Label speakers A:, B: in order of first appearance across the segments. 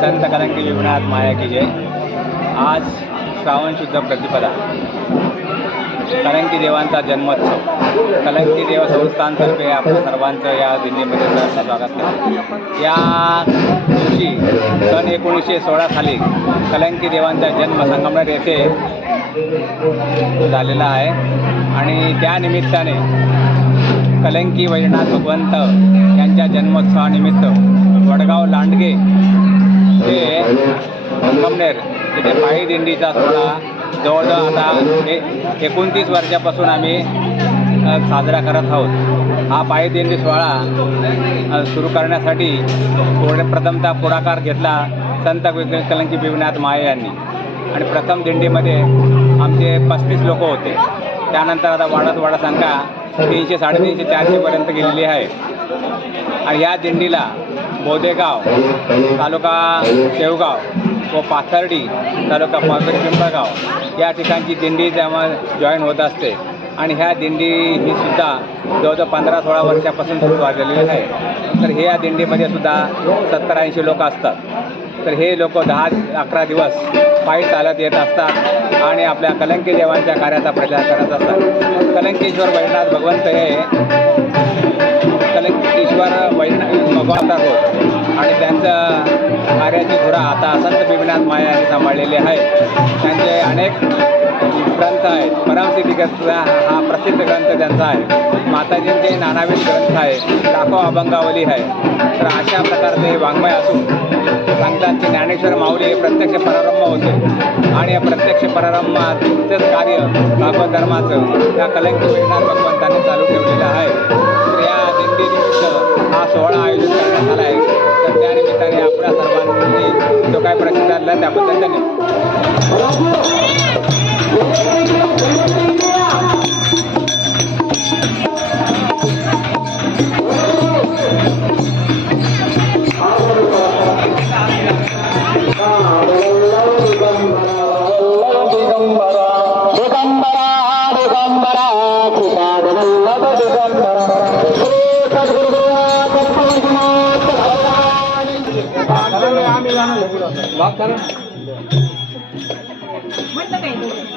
A: संत कलंकी विघ्नाथ माया की जय। आज श्रावण शुद्ध प्रतिपदा. कलंकी देवांचा जन्मोत्सव. कलंकी देव संस्थांतर्फे आपण सर्वांचं या दिल्लीमध्ये सहर्ष स्वागत करतो. या दिवशी सन एकोणीसशे सोळा साली कलंकी देवांचा जन्म संगमनेर येथे झालेला आहे. आणि त्या निमित्ताने कलंकी वैजनाथ भगवंत यांच्या जन्मोत्सवानिमित्त वडगाव लांडगे ते संगमनेर तिथे पाळी दिंडीचा सोहळा. जवळजवळ आता एकोणतीस वर्षापासून आम्ही साजरा करत आहोत. हा पाळी दिंडी सोहळा सुरू करण्यासाठी पुढे प्रथमतः पुढाकार घेतला संत कलंकी बिवनाथ माये यांनी. आणि प्रथम दिंडीमध्ये आमचे पस्तीस लोक होते. त्यानंतर आता वाढत वाढत संख्या तीनशे साडेतीनशे चारशेपर्यंत गेलेली आहे. आणि या दिंडीला बोदेगाव तालुका शेवगाव व पाथर्डी तालुका पाथर्डी पिंपळगाव. या ठिकाणची दिंडी जेव्हा जॉईन होत असते आणि ह्या दिंडी ही सुद्धा जवळजवळ पंधरा सोळा वर्षापासून सुरू झालेली आहे. तर हे या दिंडीमध्ये सुद्धा सत्तर ऐंशी लोक असतात. तर हे लोक दहा अकरा दिवस पायी चालत येत असतात आणि आपल्या कलंकी देवांच्या कार्याचा प्रचार करत असतात. कलंकेश्वर बैठनाथ भगवंत हे कलंकेश्वर वैजनाथ भगवंत होत आणि त्यांचं आर्याची धुरा आता असंत बिबनाथ माया यांनी सांभाळलेली आहे. त्यांचे अनेक ग्रंथ आहेत. परमसिद्धी ग्रंथ हा प्रसिद्ध ग्रंथ त्यांचा आहे. माताजींचे नानाविध ग्रंथ आहे लाखो अभंगावली आहे. तर अशा प्रकारचे वाङ्मय असून सांगतात की ज्ञानेश्वर माऊली हे प्रत्यक्ष परारंभ होते. आणि या प्रत्यक्ष परारंभाचंच कार्य भागवत धर्माचं त्या कलंकी वैजनाथ भगवंतांनी चालू ठेवलेलं आहे. तर या हा सोहळा आयोजित करण्यात आला आहे. तर त्यानिमित्ताने आपल्या सर्वांनी जो काय प्रसिद्ध झाला त्याबद्दल धन्यवाद.
B: बात करें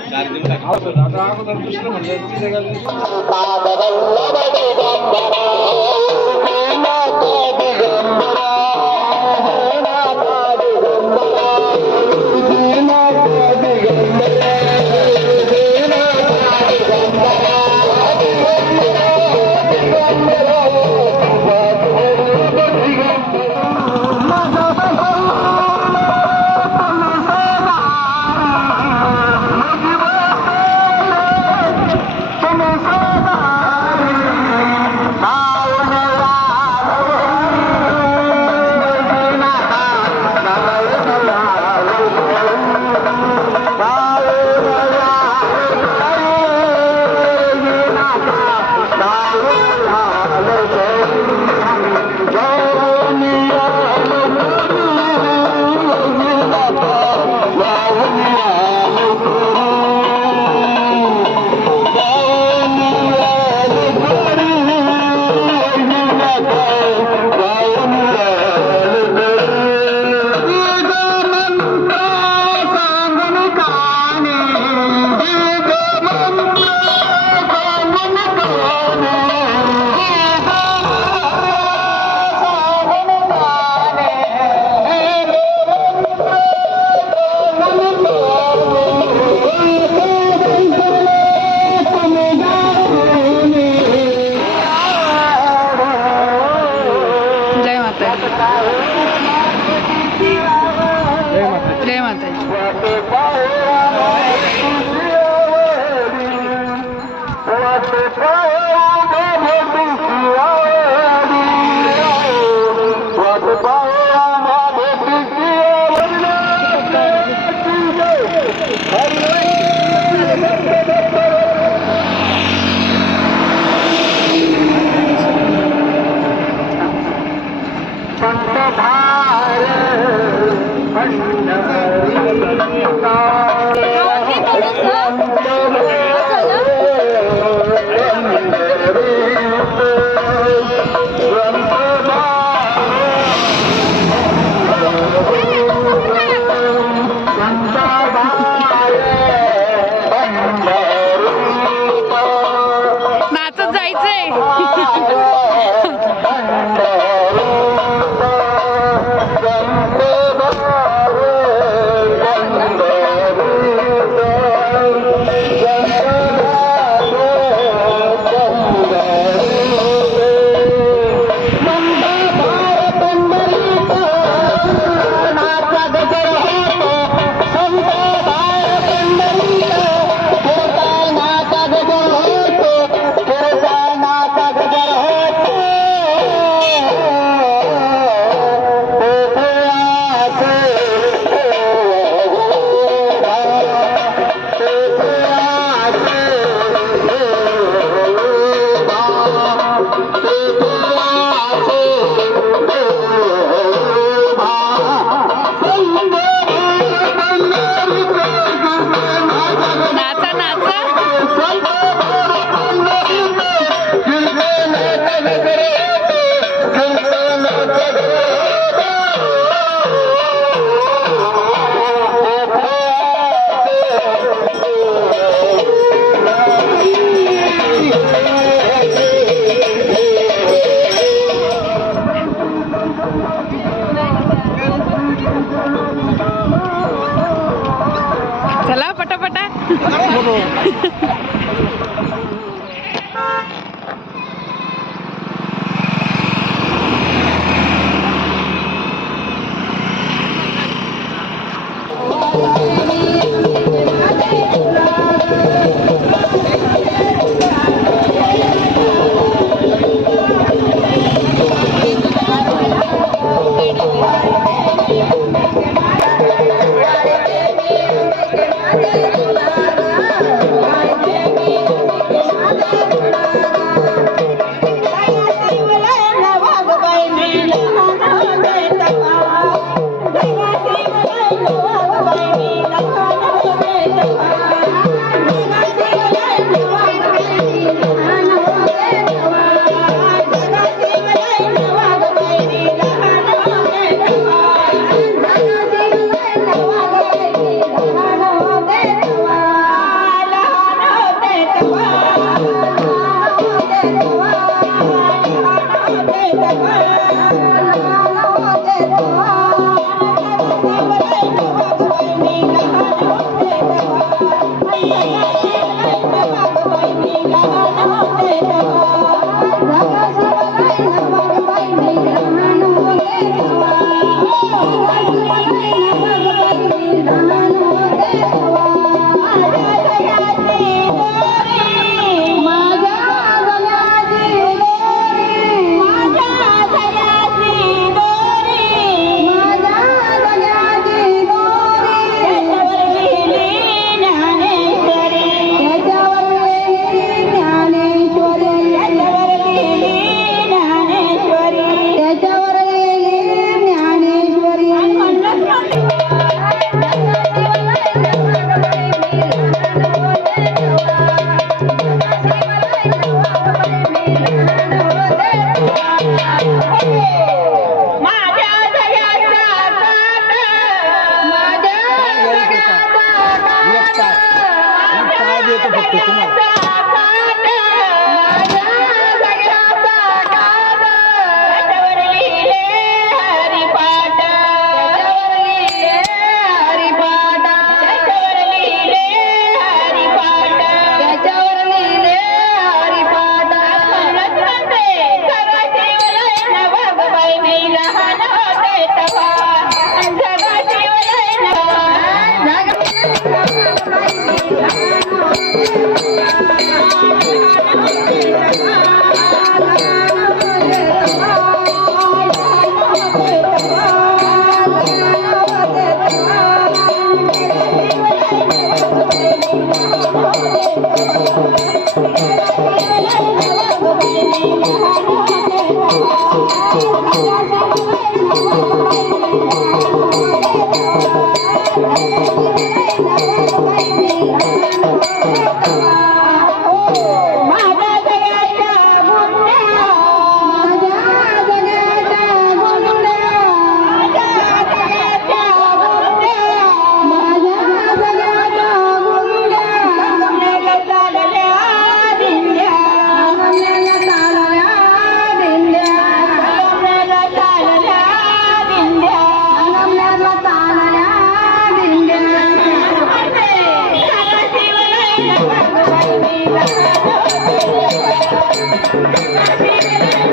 B: चार दिन का खाओ सर आता आपको तो दूसरे मंडल की जगह चला पटापटा Thank you. Thank you.